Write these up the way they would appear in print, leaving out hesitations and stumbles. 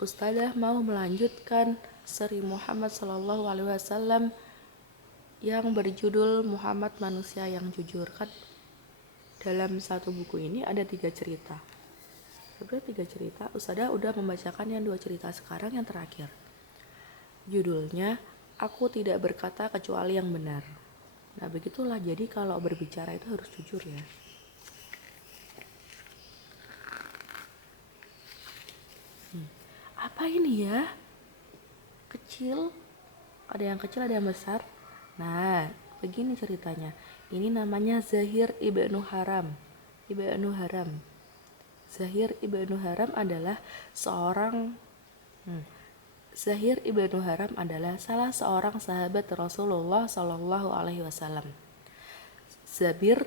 Ustadzah mau melanjutkan seri Muhammad Sallallahu Alaihi Wasallam yang berjudul Muhammad Manusia yang Jujur. Kan dalam satu buku ini ada 3 cerita. Sebenarnya 3 cerita. Ustadzah udah membacakan yang 2 cerita sekarang, yang terakhir. Judulnya Aku Tidak Berkata Kecuali Yang Benar. Nah begitulah, jadi kalau berbicara itu harus jujur ya. Apa ini ya? Kecil, ada yang kecil ada yang besar. Nah begini ceritanya. Ini namanya Zahir Ibnu Haram. Zahir Ibnu Haram adalah seorang Zahir Ibnu Haram adalah salah seorang sahabat Rasulullah Shallallahu Alaihi Wasallam. Zahir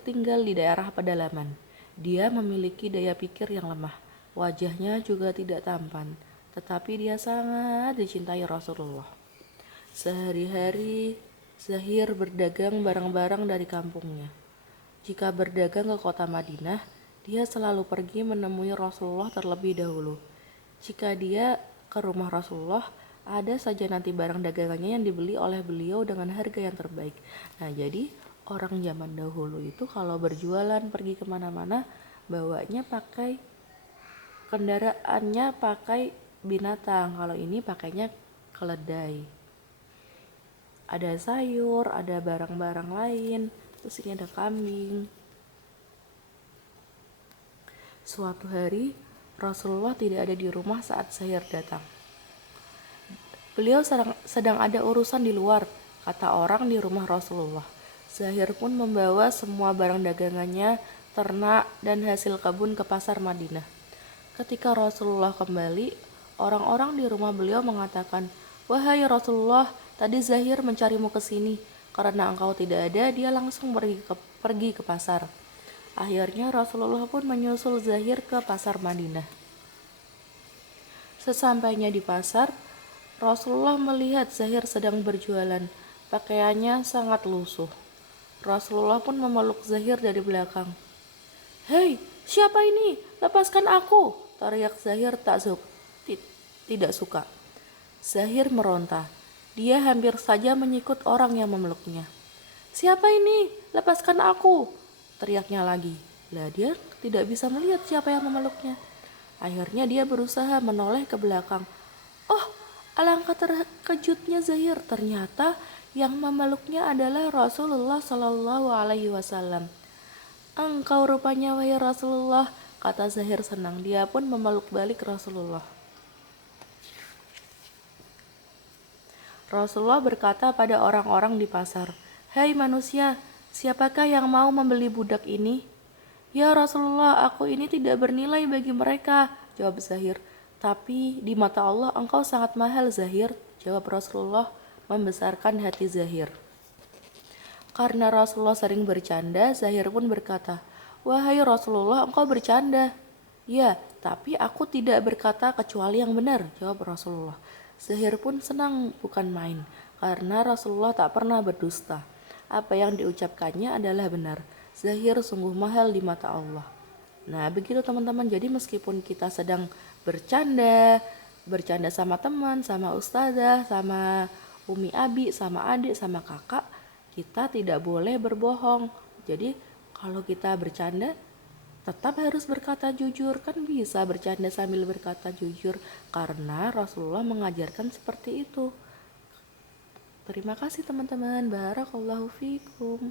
tinggal di daerah pedalaman. Dia memiliki daya pikir yang lemah. Wajahnya juga tidak tampan, tetapi dia sangat dicintai Rasulullah. Sehari-hari Zahir berdagang barang-barang dari kampungnya. Jika berdagang ke kota Madinah, dia selalu pergi menemui Rasulullah terlebih dahulu. Jika dia ke rumah Rasulullah, ada saja nanti barang dagangannya yang dibeli oleh beliau dengan harga yang terbaik. Nah jadi orang zaman dahulu itu kalau berjualan pergi kemana-mana, bawanya pakai kendaraannya pakai binatang. Kalau ini pakainya keledai. Ada sayur, ada barang-barang lain, terus ini ada kambing. Suatu hari Rasulullah tidak ada di rumah saat Zahir datang. Beliau sedang ada urusan di luar, kata orang di rumah Rasulullah. Zahir pun membawa semua barang dagangannya, ternak, dan hasil kebun ke pasar Madinah. Ketika Rasulullah kembali, orang-orang di rumah beliau mengatakan, "Wahai Rasulullah, tadi Zahir mencarimu ke sini. Karena engkau tidak ada, dia langsung pergi ke pasar." Akhirnya Rasulullah pun menyusul Zahir ke pasar Madinah. Sesampainya di pasar, Rasulullah melihat Zahir sedang berjualan. Pakaiannya sangat lusuh. Rasulullah pun memeluk Zahir dari belakang. "Hei, siapa ini? Lepaskan aku!" teriak Zahir tidak suka. Zahir meronta. Dia hampir saja menyikut orang yang memeluknya. "Siapa ini? Lepaskan aku!" teriaknya lagi. Lah dia tidak bisa melihat siapa yang memeluknya. Akhirnya dia berusaha menoleh ke belakang. Oh, alangkah terkejutnya Zahir. Ternyata yang memeluknya adalah Rasulullah Shallallahu Alaihi Wasallam. "Engkau rupanya wahai Rasulullah," kata Zahir senang. Dia pun memeluk balik Rasulullah. Rasulullah berkata pada orang-orang di pasar, "Hai manusia, siapakah yang mau membeli budak ini?" "Ya Rasulullah, aku ini tidak bernilai bagi mereka," jawab Zahir. "Tapi di mata Allah engkau sangat mahal Zahir," jawab Rasulullah, membesarkan hati Zahir. Karena Rasulullah sering bercanda, Zahir pun berkata, "Wahai Rasulullah, engkau bercanda." "Ya, tapi aku tidak berkata kecuali yang benar," jawab Rasulullah. Zahir pun senang bukan main, karena Rasulullah tak pernah berdusta. Apa yang diucapkannya adalah benar. Zahir sungguh mahal di mata Allah. Nah begitu teman-teman, jadi meskipun kita sedang bercanda sama teman, sama ustazah, sama umi abi, sama adik, sama kakak, kita tidak boleh berbohong. Jadi kalau kita bercanda tetap harus berkata jujur. Kan bisa bercanda sambil berkata jujur, karena Rasulullah mengajarkan seperti itu. Terima kasih teman-teman. Barakallahu fikum.